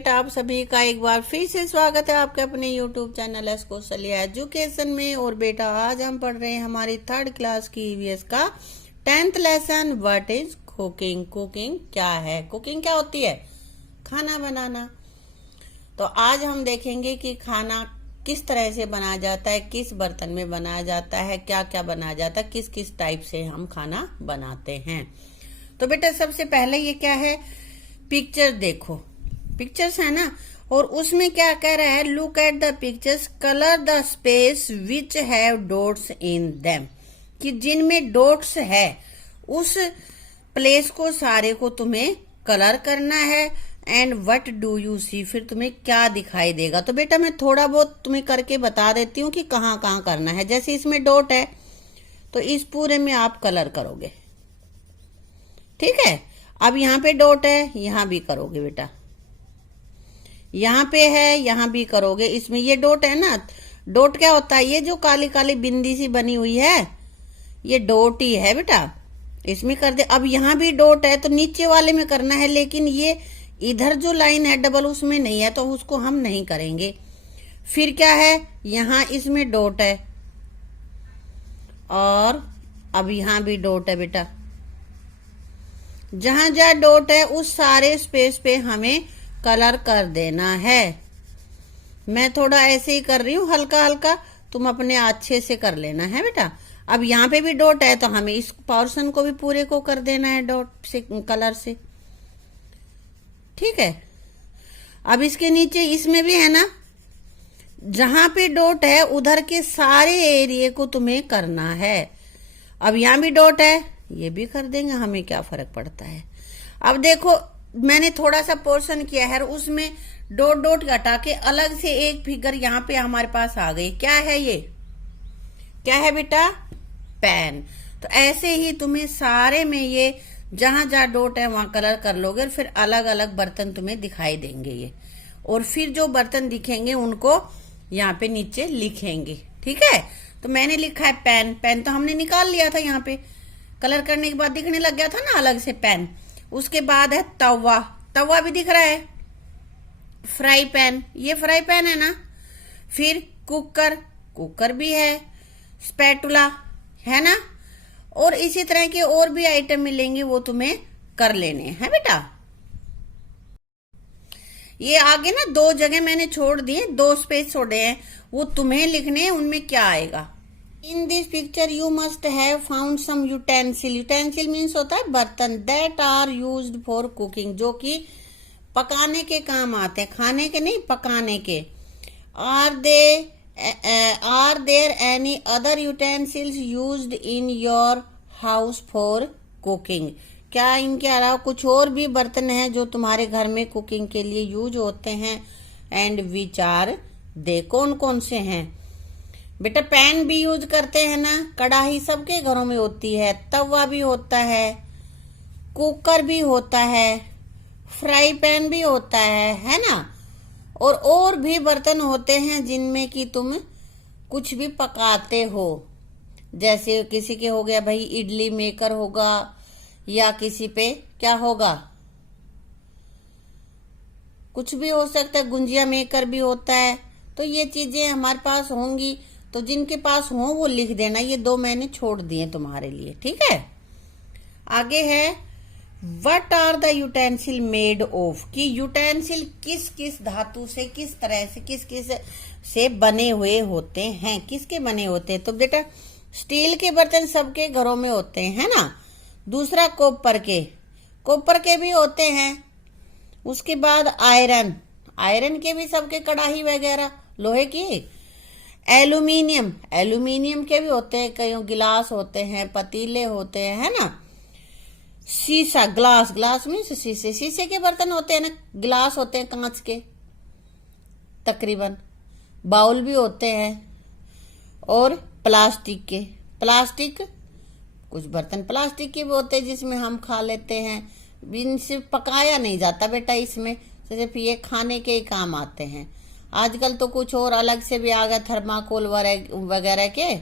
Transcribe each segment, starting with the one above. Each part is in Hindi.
बेटा, आप सभी का एक बार फिर से स्वागत है आपके अपने YouTube channel S Kaushalya education में। और बेटा, आज हम पढ़ रहे हैं हमारी 3rd क्लास की ईवीएस का 10th lesson. What is cooking? Cooking क्या है? कुकिंग क्या होती है? खाना बनाना। तो आज हम देखेंगे कि खाना किस तरह से बनाया जाता है, किस बर्तन में बनाया जाता है, क्या क्या बनाया जाता है, किस किस टाइप से हम खाना बनाते हैं। तो बेटा, सबसे पहले ये क्या है, पिक्चर देखो, पिक्चर्स है ना, और उसमें क्या कह रहा है, look at the pictures, colour the space which have dots in them, कि जिनमें डॉट्स है उस प्लेस को सारे को तुम्हें कलर करना है। And what do you see, फिर तुम्हें क्या दिखाई देगा। तो बेटा, मैं थोड़ा बहुत तुम्हें करके बता देती हूँ कि कहाँ कहाँ करना है। जैसे इसमें डॉट है तो इस पूरे में आप कलर करोगे, ठीक है। अब यहाँ पे डॉट है, यहाँ भी करोगे बेटा, यहाँ पे है, यहाँ भी करोगे। इसमें ये डॉट है ना, डॉट क्या होता है, ये जो काली काली बिंदी सी बनी हुई है ये डॉट ही है बेटा, इसमें कर दे। अब यहाँ भी डॉट है तो नीचे वाले में करना है, लेकिन ये इधर जो लाइन है डबल उसमें नहीं है तो उसको हम नहीं करेंगे। फिर क्या है, यहाँ इसमें डॉट है और अब यहाँ भी डॉट है बेटा। जहां जहां डॉट है उस सारे स्पेस पे हमें कलर कर देना है। मैं थोड़ा ऐसे ही कर रही हूँ, हल्का हल्का, तुम अपने अच्छे से कर लेना है बेटा। अब यहाँ पे भी डॉट है तो हमें इस पोर्शन को भी पूरे को कर देना है डॉट से, कलर से, ठीक है। अब इसके नीचे इसमें भी है ना, जहां पे डॉट है उधर के सारे एरिया को तुम्हें करना है। अब यहाँ भी डॉट है, ये भी कर देंगे, हमें क्या फर्क पड़ता है। अब देखो, मैंने थोड़ा सा पोर्शन किया है, उसमें डॉट डॉट हटा के अलग से एक फिगर यहाँ पे हमारे पास आ गई। क्या है ये? क्या है बेटा? पेन। तो ऐसे ही तुम्हें सारे में ये जहां जहां डॉट है वहां कलर कर लोगे, और फिर अलग अलग बर्तन तुम्हें दिखाई देंगे ये, और फिर जो बर्तन दिखेंगे उनको यहाँ पे नीचे लिखेंगे, ठीक है। तो मैंने लिखा है पेन। पेन तो हमने निकाल लिया था, यहाँ पे कलर करने के बाद दिखने लग गया था ना अलग से पेन। उसके बाद है तवा, तवा भी दिख रहा है। फ्राई पैन, ये फ्राई पैन है ना। फिर कुकर, कुकर भी है। स्पैटुला है ना, और इसी तरह के और भी आइटम मिलेंगे, वो तुम्हें कर लेने हैं बेटा। ये आगे ना 2 जगह मैंने छोड़ दिए, 2 स्पेस छोड़े हैं, वो तुम्हें लिखने हैं, उनमें क्या आएगा। In this picture you must have found some utensil. Utensil means होता है बर्तन, that are used for cooking, जो कि पकाने के काम आते हैं, खाने के नहीं, पकाने के। Are there any other utensils used in your house for cooking, क्या इनके अलावा कुछ और भी बर्तन हैं जो तुम्हारे घर में कुकिंग के लिए यूज होते हैं। एंड विच आर दे, कौन कौन से हैं बेटा। पैन भी यूज करते हैं ना, कढ़ाई सबके घरों में होती है, तवा भी होता है, कुकर भी होता है, फ्राई पैन भी होता है ना। और भी बर्तन होते हैं जिनमें कि तुम कुछ भी पकाते हो। जैसे किसी के हो गया भाई इडली मेकर होगा, या किसी पे क्या होगा, कुछ भी हो सकता है, गुंजिया मेकर भी होता है। तो ये चीजें हमारे पास होंगी, तो जिनके पास हो वो लिख देना। ये 2 मैंने छोड़ दिए तुम्हारे लिए, ठीक है। आगे है what are the utensil made of, कि यूटेंसिल किस किस धातु से, किस तरह से, किस किस से बने हुए होते हैं, किसके बने होते हैं। तो बेटा, स्टील के बर्तन सबके घरों में होते हैं ना। दूसरा कॉपर के, कॉपर के भी होते हैं। उसके बाद आयरन, आयरन के भी सबके, कढ़ाई वगैरह लोहे की। एल्यूमिनियम, एल्यूमिनियम के भी होते हैं, कई गिलास होते हैं, पतीले होते हैं, है ना। शीशा, ग्लास, ग्लास मीन्स शीशे, शीशे के बर्तन होते हैं ना, गिलास होते हैं कांच के तकरीबन। बाउल भी होते हैं। और प्लास्टिक के, प्लास्टिक, कुछ बर्तन प्लास्टिक के भी होते हैं जिसमें हम खा लेते हैं। इनसे पकाया नहीं जाता बेटा, इसमें सिर्फ ये खाने के ही काम आते हैं। आजकल तो कुछ और अलग से भी आ गया, थर्माकोल वगैरह के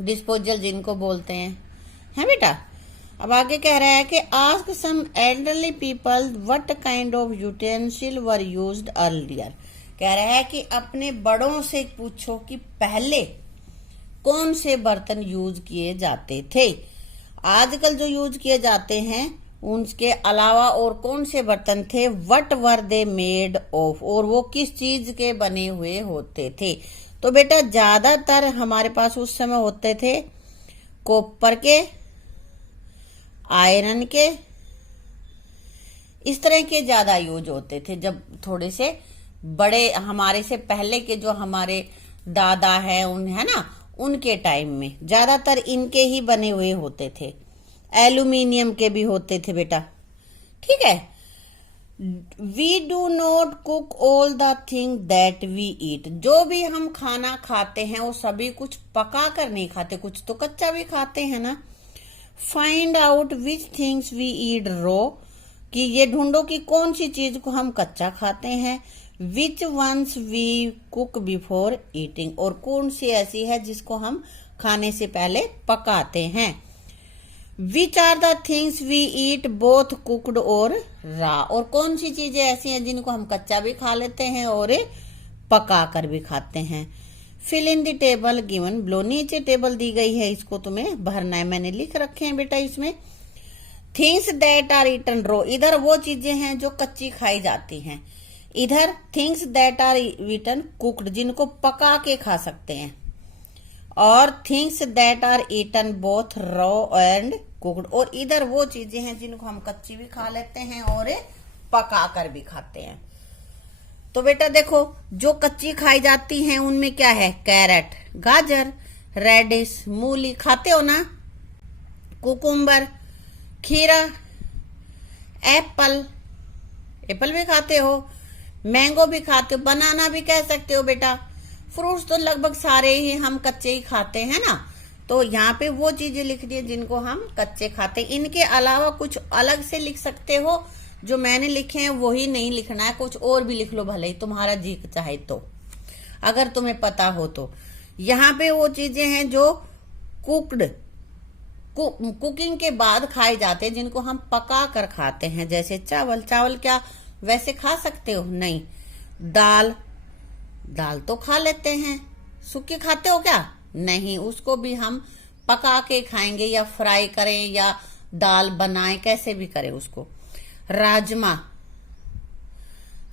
डिस्पोजल जिनको बोलते हैं, है बेटा। अब आगे कह रहा है कि ask some elderly people what kind of utensil were used earlier. कह रहा है कि अपने बड़ों से पूछो कि पहले कौन से बर्तन यूज किए जाते थे। आजकल जो यूज किए जाते हैं उनके अलावा और कौन से बर्तन थे। What were they made of, और वो किस चीज के बने हुए होते थे। तो बेटा ज्यादातर हमारे पास उस समय होते थे कॉपर के, आयरन के, इस तरह के ज्यादा यूज होते थे। जब थोड़े से बड़े हमारे से पहले के जो हमारे दादा है है ना, उनके टाइम में ज्यादातर इनके ही बने हुए होते थे। एल्यूमिनियम के भी होते थे बेटा, ठीक है। We do not cook all the thing that we eat. जो भी हम खाना खाते हैं वो सभी कुछ पका कर नहीं खाते, कुछ तो कच्चा भी खाते हैं ना। Find out which things we eat raw, कि ये ढूंढो कि कौन सी चीज को हम कच्चा खाते हैं। Which ones we cook before eating, और कौन सी ऐसी है जिसको हम खाने से पहले पकाते हैं। Which are the things we eat both cooked और रा, और कौन सी चीजें ऐसी हैं जिनको हम कच्चा भी खा लेते हैं और पका कर भी खाते हैं। Fill in the table given below, नीचे टेबल दी गई है, इसको तुम्हें भरना है। मैंने लिख रखे हैं बेटा इसमें। थिंग्स दैट आर ईटन रो, इधर वो चीजें हैं जो कच्ची खाई जाती हैं। इधर things that are eaten cooked, जिनको पका के खा सकते हैं। और things that are eaten both raw and cooked, और इधर वो चीजें हैं जिनको हम कच्ची भी खा लेते हैं और पका कर भी खाते हैं। तो बेटा देखो, जो कच्ची खाई जाती हैं उनमें क्या है, कैरेट, गाजर, रेडिश, मूली खाते हो ना, कुकुम्बर, खीरा, एप्पल, एप्पल भी खाते हो, मैंगो भी खाते हो, बनाना भी कह सकते हो बेटा। फ्रूट्स तो लगभग सारे ही हम कच्चे ही खाते हैं ना। तो यहाँ पे वो चीजें लिख दी जिनको हम कच्चे खाते। इनके अलावा कुछ अलग से लिख सकते हो, जो मैंने लिखे हैं वही नहीं लिखना है, कुछ और भी लिख लो भले ही तुम्हारा जी चाहे तो, अगर तुम्हें पता हो तो। यहाँ पे वो चीजें हैं जो कुक्ड, कुकिंग के बाद खाए जाते हैं, जिनको हम पका कर खाते हैं। जैसे चावल, चावल क्या वैसे खा सकते हो? नहीं। दाल, दाल तो खा लेते हैं। सूखी खाते हो क्या? नहीं, उसको भी हम पका के खाएंगे, या फ्राई करें या दाल बनाएं, कैसे भी करें उसको। राजमा,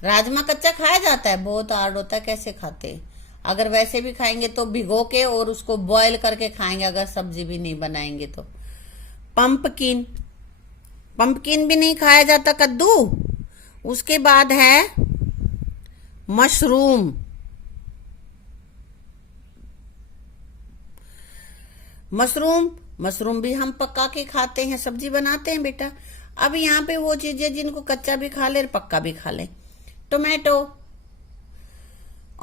राजमा कच्चा खाया जाता है? बहुत हार्ड होता है, कैसे खाते हैं? अगर वैसे भी खाएंगे तो भिगो के और उसको बॉईल करके खाएंगे, अगर सब्जी भी नहीं बनाएंगे तो। पंपकिन, पंपकिन भी नहीं खाया जाता, कद्दू। उसके बाद है मशरूम, मशरूम, मशरूम भी हम पका के खाते हैं, सब्जी बनाते हैं बेटा। अब यहाँ पे वो चीजें जिनको कच्चा भी खा ले और पक्का भी खा ले। टोमेटो,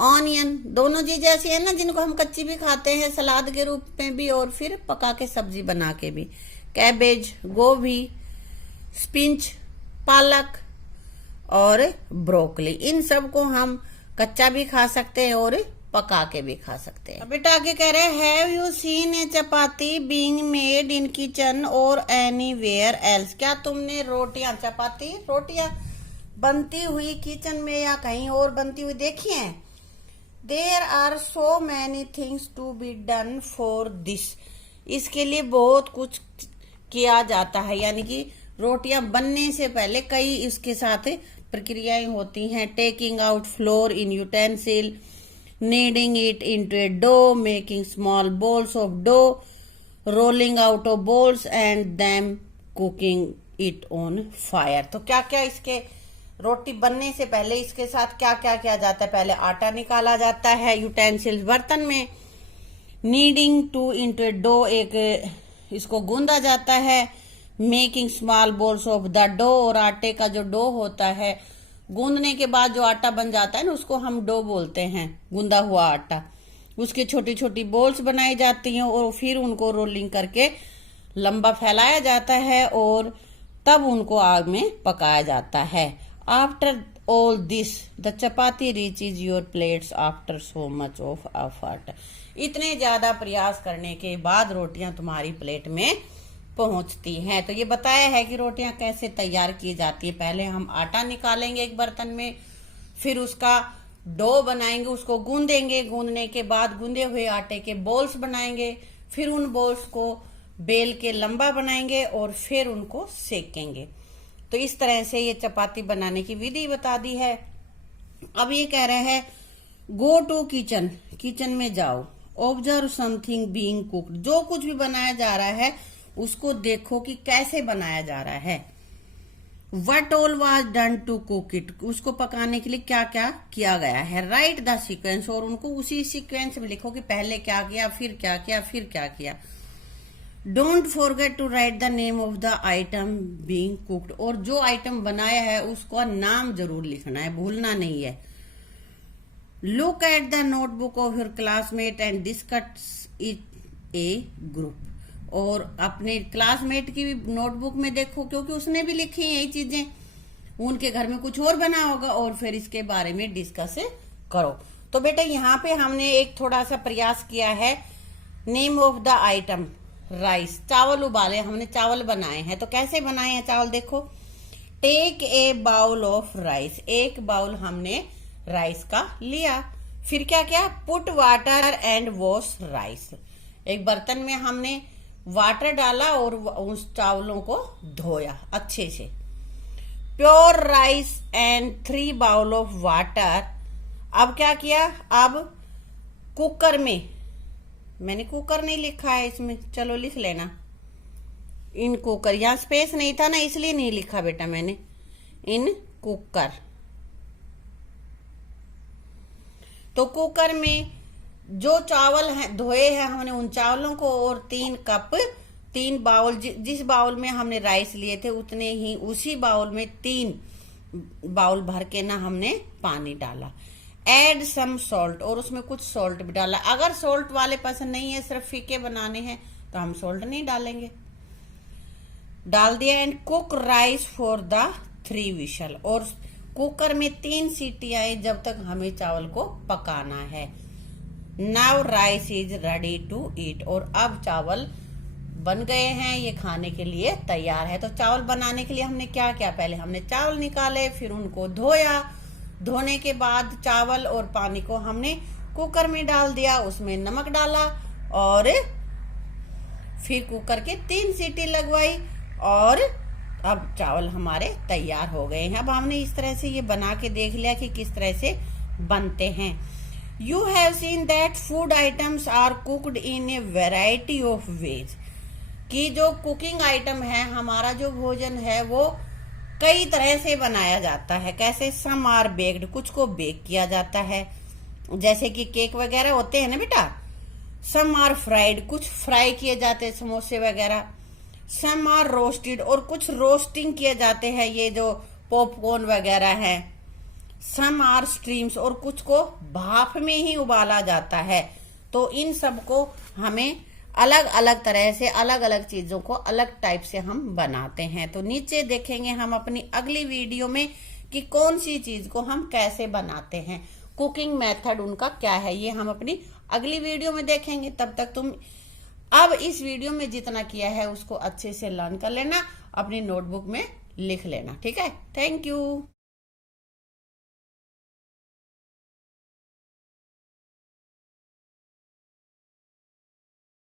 ऑनियन, दोनों चीजें ऐसी है ना जिनको हम कच्ची भी खाते हैं सलाद के रूप में भी, और फिर पका के सब्जी बना के भी। कैबेज, गोभी, स्पिंच, पालक और ब्रोकली, इन सब को हम कच्चा भी खा सकते हैं और पका के भी खा सकते हैं। बेटा आगे कह रहे हैं, have you seen A chapati being made in kitchen और एनीवेयर एल्स। क्या तुमने रोटियां, चपाती, रोटियां बनती हुई किचन में या कहीं और बनती हुई देखी हैं? There are so many things to be done for this. इसके लिए बहुत कुछ किया जाता है, यानी कि रोटियां बनने से पहले कई इसके साथ प्रक्रियाएं होती हैं। Taking out floor in utensil, kneading it into a dough, making small balls of dough, rolling out of balls and then cooking it on fire। तो क्या क्या इसके रोटी बनने से पहले इसके साथ क्या क्या किया जाता है? पहले आटा निकाला जाता है यूटेंसिल बर्तन में। kneading to into a dough, एक इसको गूंदा जाता है। Making small balls of the dough, और आटे का जो डो होता है गूंदने के बाद जो आटा बन जाता है ना, उसको हम डो बोलते हैं, गूंदा हुआ आटा। उसकी छोटी छोटी बॉल्स बनाई जाती हैं और फिर उनको रोलिंग करके लंबा फैलाया जाता है और तब उनको आग में पकाया जाता है। After all this the chapati reaches your plates after so much of effort. इतने ज्यादा प्रयास करने के बाद रोटियां तुम्हारी प्लेट में पहुंचती हैं। तो ये बताया है कि रोटियां कैसे तैयार की जाती है। पहले हम आटा निकालेंगे एक बर्तन में, फिर उसका डो बनाएंगे, उसको गूंदेंगे, गूंदने के बाद गूंदे हुए आटे के बॉल्स बनाएंगे, फिर उन बॉल्स को बेल के लंबा बनाएंगे और फिर उनको सेकेंगे। तो इस तरह से ये चपाती बनाने की विधि बता दी है। अब ये कह रहे हैं गो टू किचन, किचन में जाओ, ऑब्जर्व समथिंग बीइंग कुक्ड, जो कुछ भी बनाया जा रहा है उसको देखो कि कैसे बनाया जा रहा है। What all was done to cook it, उसको पकाने के लिए क्या क्या किया गया है। राइट द सीक्वेंस, और उनको उसी सीक्वेंस में लिखो कि पहले क्या किया, फिर क्या किया, फिर क्या किया। Don't forget to write the name of the item being cooked, और जो आइटम बनाया है उसका नाम जरूर लिखना है, भूलना नहीं है। Look at the notebook of your classmate and discuss it A group, और अपने क्लासमेट की भी नोटबुक में देखो क्योंकि उसने भी लिखी है यही चीजें, उनके घर में कुछ और बना होगा, और फिर इसके बारे में डिस्कस करो। तो बेटा यहाँ पे हमने एक थोड़ा सा प्रयास किया है। Name of the item rice, चावल उबाले, हमने चावल बनाए हैं। तो कैसे बनाए हैं चावल देखो। Take a bowl of rice, एक बाउल हमने राइस का लिया। फिर क्या किया, put water and wash rice, एक बर्तन में हमने वाटर डाला और उस चावलों को धोया अच्छे से। Pour rice and 3 bowl of water, अब क्या किया, अब कुकर में, मैंने कुकर नहीं लिखा है इसमें, चलो लिख लेना इन कुकर, यहां स्पेस नहीं था ना इसलिए नहीं लिखा बेटा मैंने, इन कुकर। तो कुकर में जो चावल है धोए हैं हमने उन चावलों को, और 3 बाउल, जिस बाउल में हमने राइस लिए थे उतने ही उसी बाउल में 3 बाउल भर के ना हमने पानी डाला। एड सम सॉल्ट, और उसमें कुछ सॉल्ट भी डाला। अगर सॉल्ट वाले पसंद नहीं है, सिर्फ फीके बनाने हैं, तो हम सॉल्ट नहीं डालेंगे, डाल दिया। And cook rice for the 3 we shall, और कुकर में 3 सीटी आए जब तक हमें चावल को पकाना है। Now rice is ready to eat, और अब चावल बन गए हैं, ये खाने के लिए तैयार है। तो चावल बनाने के लिए हमने क्या किया, पहले हमने चावल निकाले, फिर उनको धोया, धोने के बाद चावल और पानी को हमने कुकर में डाल दिया, उसमें नमक डाला और फिर कुकर के 3 सीटी लगवाई, और अब चावल हमारे तैयार हो गए हैं। अब हमने इस तरह से ये बना के देख लिया कि किस तरह से बनते हैं। You have seen that food items are cooked in a variety of ways, कि जो कुकिंग आइटम है, हमारा जो भोजन है वो कई तरह से बनाया जाता है। कैसे, सम आर बेक्ड, कुछ को बेक किया जाता है, जैसे कि केक वगैरह होते हैं ना बेटा। सम आर फ्राइड, कुछ फ्राई किए जाते हैं, समोसे वगैरह। सम आर रोस्टेड, और कुछ रोस्टिंग किए जाते हैं, ये जो पॉपकॉर्न वगैरह है। सम आर स्ट्रीम्स, और कुछ को भाप में ही उबाला जाता है। तो इन सब को हमें अलग अलग तरह से, अलग अलग चीजों को अलग टाइप से हम बनाते हैं। तो नीचे देखेंगे हम अपनी अगली वीडियो में कि कौन सी चीज को हम कैसे बनाते हैं, कुकिंग मेथड उनका क्या है, ये हम अपनी अगली वीडियो में देखेंगे। तब तक तुम अब इस वीडियो में जितना किया है उसको अच्छे से लर्न कर लेना, अपनी नोटबुक में लिख लेना, ठीक है। Thank you.